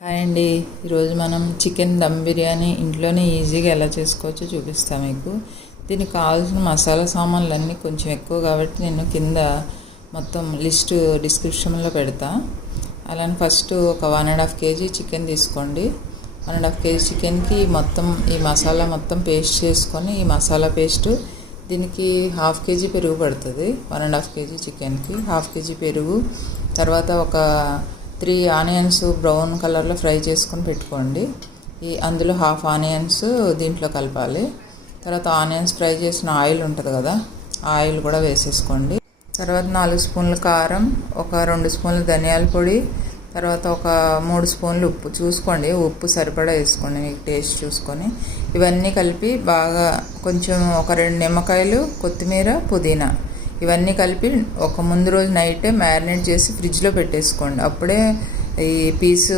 Hi అండి. ఈరోజు మనం చికెన్ దమ్ బిర్యానీ ఇంట్లోనే ఈజీగా ఎలా చేసుకోవచ్చో చూపిస్తాను మీకు. దీనికి కావాల్సిన మసాలా సామాన్లు అన్నీ కొంచెం ఎక్కువ కాబట్టి నేను కింద మొత్తం లిస్ట్ డిస్క్రిప్షన్లో పెడతా. అలానే ఫస్ట్ ఒక 1.5 kg చికెన్ తీసుకోండి. 1.5 kg చికెన్కి మొత్తం ఈ మసాలా మొత్తం పేస్ట్ చేసుకొని, ఈ మసాలా పేస్ట్ దీనికి 1/2 kg పెరుగు పడుతుంది. 1.5 kg చికెన్కి 1/2 kg పెరుగు, తర్వాత ఒక 3 ఆనియన్స్ బ్రౌన్ కలర్లో ఫ్రై చేసుకొని పెట్టుకోండి. అందులో 1/2 ఆనియన్స్ దీంట్లో కలపాలి. తర్వాత ఆనియన్స్ ఫ్రై చేసిన ఆయిల్ ఉంటుంది కదా, ఆయిల్ కూడా వేసేసుకోండి. తర్వాత 4 స్పూన్ల కారం, ఒక 2 స్పూన్ల ధనియాల పొడి, తర్వాత ఒక 3 స్పూన్లు ఉప్పు చూసుకోండి, ఉప్పు సరిపడా వేసుకోండి మీకు టేస్ట్ చూసుకొని. ఇవన్నీ కలిపి బాగా కొంచెం ఒక 2 నిమ్మకాయలు, కొత్తిమీర, పుదీనా ఇవన్నీ కలిపి ఒక ముందు రోజు నైటే మ్యారినేట్ చేసి ఫ్రిడ్జ్లో పెట్టేసుకోండి. అప్పుడే ఈ పీసు